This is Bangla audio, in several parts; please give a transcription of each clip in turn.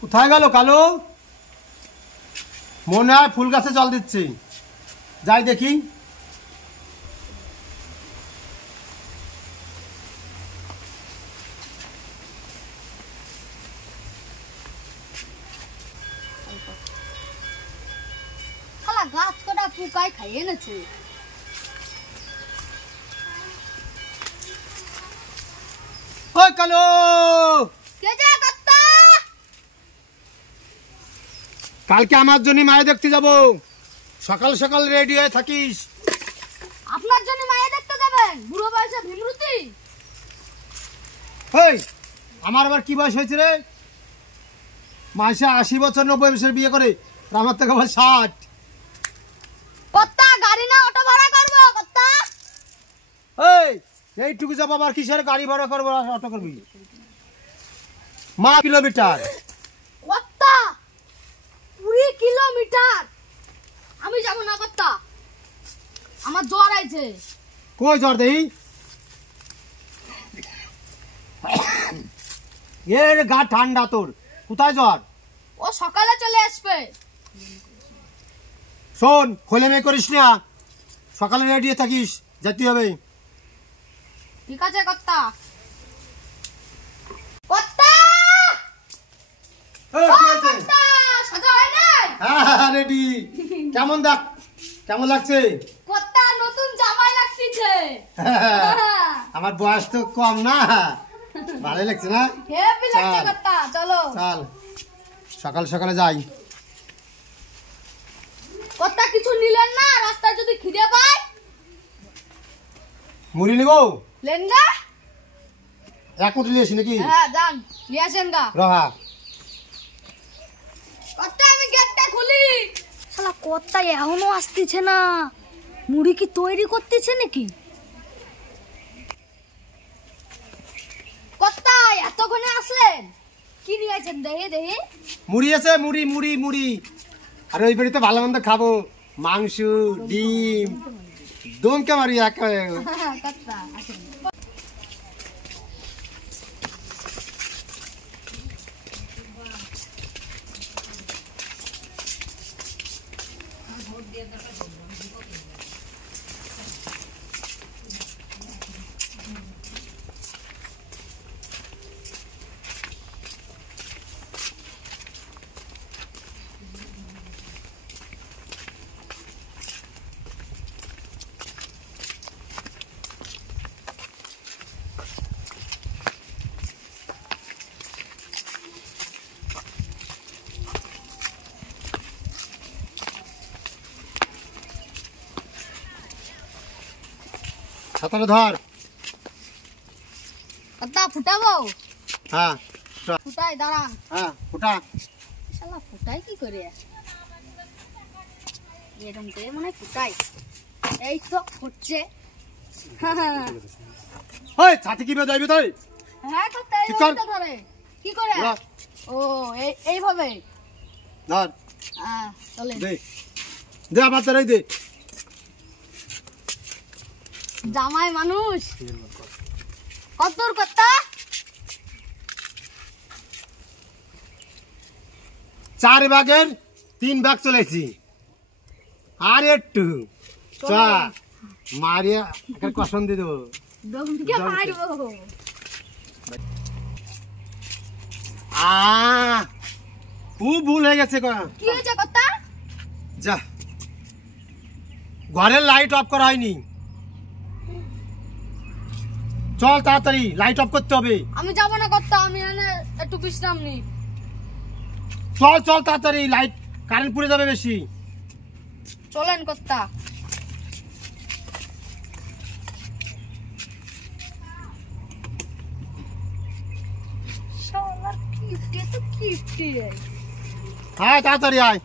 কোথায় গেল কালো? মনে হয় ফুল গাছে জল দিচ্ছে, যাই দেখি। গাছ কটা পোকায় খাইয়ে এনেছে। ওই কালো, কালকে আমার জন্য মায়ে দেখতে যাব, সকাল সকাল রেডি হয়ে থাকিস। আপনার জন্য মায়ে দেখতে যাবেন? বুড়ো বয়সে ভিমরুতি? ওই আমার আবার কি বয়স হয়েছে রে? মাসে 80 বছর 90 বছর বিয়ে করে, আমার থেকে আবার 60। কত্তা গাড়ি না অটো ভাড়া করবো? কত্তা এই এইটুকু যাব, আবার কিসের গাড়ি ভাড়া করবো, অটো করবি? মা কিলোমিটার। কত্তা 20 কিলোমিটার আমি যাব না কত্তা, আমার জ্বর আইছে। কই জ্বর দেই? এর গা ঠান্ডা, তোর কোথায় জ্বর? ও সকালে চলে আসবে। শোন, খোলে মে করিস না, সকালে রেডি থাকিস, যেতে হবে। ঠিক আছে কত্তা। কত্তা সাজা হয় নাই? হ্যাঁ রেডি। কেমন দেখ, কেমন লাগছে? কত্তা নতুন জামাই লাগতেছে। আমার বয়স তো কম না, ভালোই লাগছে না? হেভি লাগছে কত্তা, চলো চল সকাল সকালে যাই। কত্তা কিছু নিলেন না? রাস্তায় যদি খিদে পায়? মুড়ি নিবো, লেনগা? এক মুঠি নিয়ে আসি নাকি? হ্যাঁ যান নিয়ে আসেন গা। রহা কত্তা আমি গেটটা খুলি। শালা কত্তা এখনো আসতেছে না, মুড়ি কি তৈরি করতেছে নাকি? কত্তা এতক্ষণে আসলেন, কি নিয়ে আসেন দেখি দেখি। মুড়ি আছে, মুড়ি মুড়ি মুড়ি। আর ওই বাড়িতে ভালো মন্দ খাবো, মাংস ডিম দমকে মারি এক। কত্তা আসেন। ছাতাটা ধর। কত্তা ফুটাবো? হ্যাঁ ফুটাই দাঁড়ান। হ্যাঁ ফুটা। শালা ফুটাই কি করে? এরকম করে মনে ফুটাই। এই তো ফুটছে। ওই ছাতি কি বেয়ে যাইবি তুই? হ্যাঁ কত্তা এইভাবে তো ধরে। কি করে? ও এইভাবে ধর। চলে দে দে, আবার তোর দে। জামাই মানুষ কতর কত্তা? 4 ভাগের 3 ভাগ চলেছি, আর একটু মারিয়া একটা কষণ দিয়ে দেবো। খুব ভুল হয়ে গেছে। কি হয়েছে কত্তা? যা, ঘরের লাইট অফ করা হয়নি। চল তাড়াতাড়ি, লাইট অফ করতে হবে। আমি যাব না কত্তা, আমি একটু বিশ্রাম নিই। চল চল তাড়াতাড়ি, লাইট কারেন্ট পুড়ে যাবে বেশি। চলেন কত্তা। শালার কিপটে তো কিপটে। হ্যাঁ তাড়াতাড়ি আয়।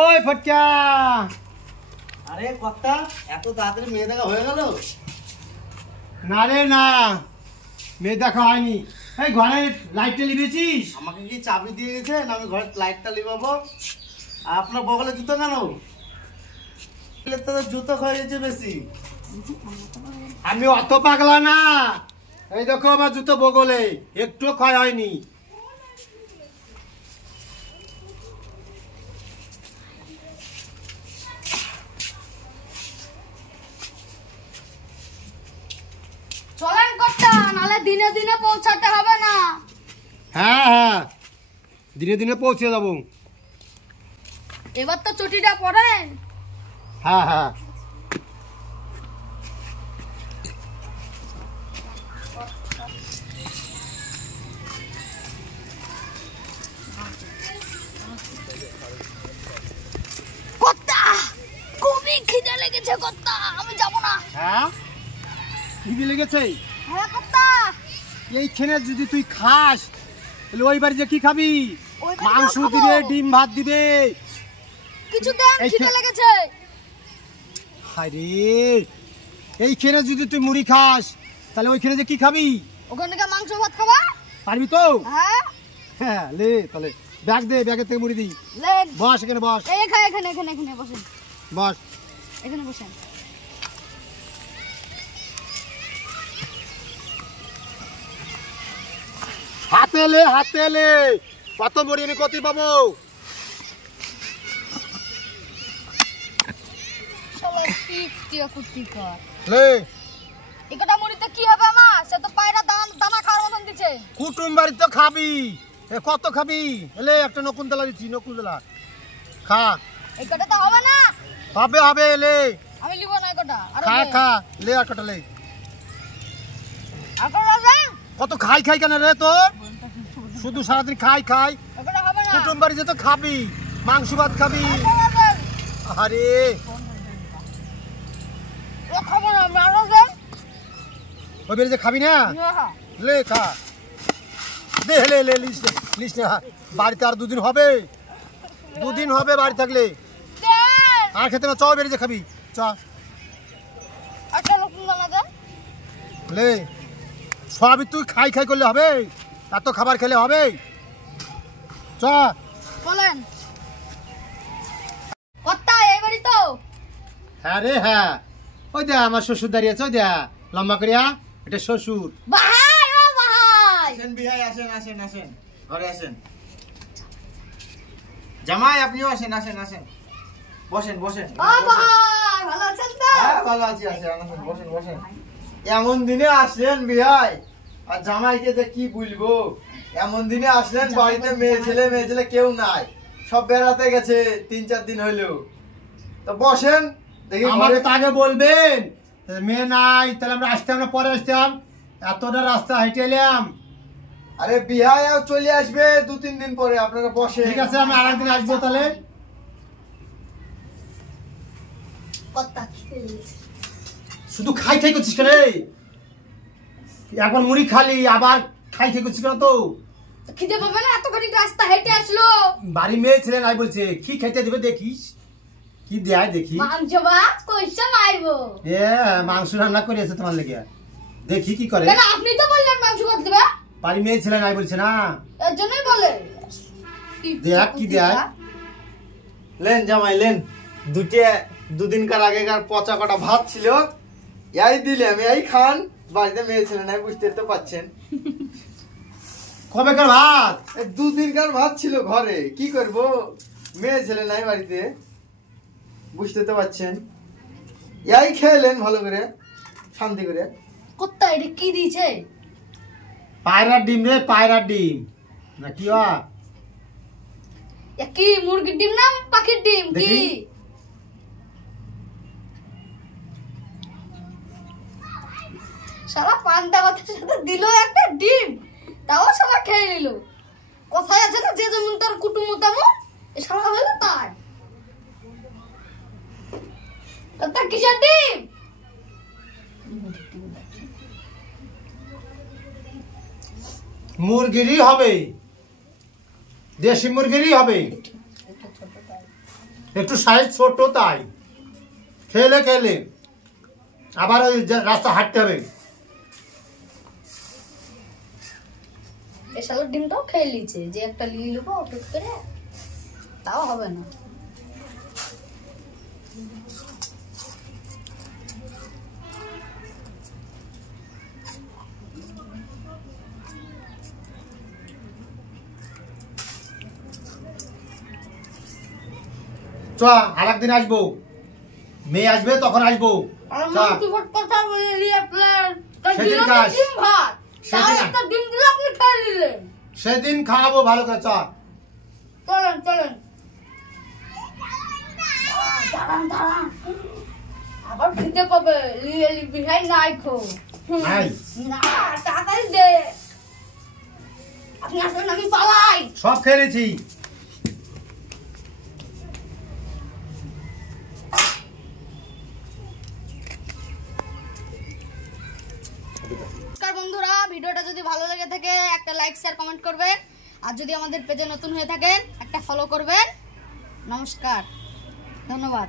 ওই ফটকা, আরে কর্তা, এত তাড়াতাড়ি মেয়ে দেখা হয়ে গেল? না রে না, মেয়ে দেখা হয়নি। এই ঘরের লাইটটা লিবেছিস? আমাকে কি চাবি দিয়ে গেছেন? আমি ঘরের লাইটটা লিবাবো। আর আপনার বগলে জুতো কেন? তো জুতো হয়ে গেছে বেশি। আমি অত পাগলা না। এই দেখো আমার জুতো বগলে, একটু ক্ষয় হয়নি। চলেন কর্তা, নালে দিনে দিনে পৌঁছাতে হবে না। হ্যাঁ হ্যাঁ, দিনে দিনে পৌঁছে যাবো। এবার তো চটিটা পরেন। হ্যাঁ হ্যাঁ। কর্তা, খুবই খিদে লেগেছে কর্তা, আমি যাব না। হ্যাঁ, খিদে লেগেছে? হ্যাঁ কর্তা। এইখানে যদি তুই খাস তাহলে ওই বাড়ি যে কি খাবি? ওই বাড়িতে মাংস খাবো। দিবে, ডিম ভাত দিবে। কিছু দেন, খিদে লেগেছে। আরে এইখানে যদি তুই মুড়ি খাস তাহলে ওইখানে যে কি খাবি? ওখানে থেকে মাংস ভাত খাবা? পারবি তো? হ্যাঁ। হ্যাঁ, লে তাহলে ব্যাগ দে, ব্যাগের থেকে মুড়ি দিই। লেন। বস এখানে, বস এখানে এখানে এখানে এখানে বসেন। বস। এখানে বসেন। হাতে লে, হাতে লে। কত মুড়ি আমি কত পাবো? সবাই টিয়া কুত্তি কর। লে, একটা মুড়িতে কি হবে আমার? সে তো পায়রা দানা খাওয়ার মতন দিচ্ছে। কুটুম বাড়ি তো খাবি। এ কত খাবি? এলে একটা নকুনতলা দিচ্ছি, নকুনতলা খা। একটা তো হবে না। হবে হবে, লে আমি লিব না একটা। আর খা খা, লে আর কটা লে। একটা দেন। কত খাই খাই কেন রে তোর? শুধু সারাদিন খাই খাই। একটা হবে না। কুটুম বাড়ি যে তো খাবি, মাংস ভাত খাবি। আরে ও খাবো না, আমি আরো দেন। ওই বাড়ি যে খাবি না, লে খা। দে লে লে, লিস্ট লিস্ট বাড়িতে আর দুদিন হবে, দুদিন হবে বাড়ি থাকলে। দেন। আর খেতে না, চ বেরিয়ে যে খাবি চ। একটা লোক দানা দেন। লে সবই তুই খাই খাই করলে হবে? এত খাবার খেলে হবে? চ। বলেন কর্তা, এই বাড়ি তো? হ্যাঁ রে হ্যাঁ, ওই দে আমার শ্বশুর দাঁড়িয়ে আছে, ওই দে লম্বা করিয়া, এটা শ্বশুর। ভাই, ও ভাই। আসেন বিহাই, আসেন আসেন আসেন, ঘরে আসেন। জামাই আপনিও আসেন, আসেন আসেন, বসেন বসেন। ও ভাই, ভালো আছেন তো? হ্যাঁ ভালো আছি, আসেন আসেন, বসেন বসেন। এমন দিনে আসলেন বিহাই, আর জামাইকে যে কি বলবো, এমন দিনে আসলেন বাড়িতে মেয়ে ছেলে কেউ নাই, সব বেড়াতে গেছে 3-4 দিন হইলো। তো বসেন দেখি। আমাকে তো আগে বলবেন, মেয়ে নাই তাহলে আমরা আসতাম না, পরে আসতাম। এতটা রাস্তা হেঁটে এলাম। আরে বিহাই চলে আসবে 2-3 দিন পরে, আপনারা বসে। ঠিক আছে, আমি আরেকদিন আসবো তাহলে। কর্তা খিদে লেগেছে। শুধু খাই খাই করছিস কেন রে? একবার মুড়ি খালি, আবার খাই খাই করছিস কেন? তো খিদে পাবে না? এতখানি রাস্তা হেঁটে আসলো। বাড়ি মেয়ে ছেলে নাই বলছে, কি খেতে দেবে দেখিস, কি দেয় দেখি। মাংস ভাত কইসা মারবো। এ মাংস রান্না করে এসে তোমার লেগে, দেখি কি করে। কেন আপনি তো বললেন মাংস ভাত দেবে? বাড়ি মেয়ে ছেলে নাই বলছে না, এর জন্যই বলে। দেখ কি দেয়। লেন জামাই লেন, 2দিনকার আগেকার পচা কটা ভাত ছিল, এই দিলাম, এই খান। বাড়িতে মেয়ে ছেলে নাই, বুঝতে তো পাচ্ছেন। কবেকার ভাত? 2দিনকার ভাত ছিল ঘরে, কি করব, মেয়ে ছেলে নাই বাড়িতে, বুঝতে তো পাচ্ছেন। এই খেলেন ভালো করে, শান্তি করে। কর্তা এটা কি দিয়েছে? পায়রার ডিম রে, পায়রার ডিম না কি হয়? এ কি মুরগির ডিম না পাখির ডিম? কি দেখি। সারা পান্তা ভাতের সাথে দিল একটা ডিম, তাও সবাই খেয়ে নিল। কোথায় আছে না যে যেমন তার কুটুম তেমন, এ সারা হলো তার। তা কিসের ডিম? মুরগিরই হবে, দেশি মুরগিরই হবে। একটু সাইজ ছোট তাই খেলে খেলে আবার ওই রাস্তা হাঁটতে হবে। এই শালার ডিমটাও খেয়ে নিয়েছে, যে একটা লিয়ে নেবো টুক করে, তাও হবে না। চ আর একদিন আসবো, মেয়ে আসবে তখন আসবো। আর চা। মন্টু কথা বলে নিয়ে আপনার সেদিন খাস। ডিম ভাত, সেদিন তাও একটা ডিম দিলে আপনি খেয়ে নিলেন। সেদিন খাওয়াবো ভালো করে। চা চলেন চলেন, দাঁড়ান দাঁড়ান, আবার ফিতে পাবে লিয়ে লিবি, হাই নাই খো নাই। না, তাড়াতাড়ি দে, আপনি আসবেন আমি পালাই। সব খেলেছি। নমস্কার বন্ধুরা, ভিডিওটা যদি ভালো লেগে থাকে একটা লাইক শেয়ার কমেন্ট করবেন, আর যদি আমাদের পেজে নতুন হয়ে থাকেন একটা ফলো করবেন। নমস্কার, ধন্যবাদ।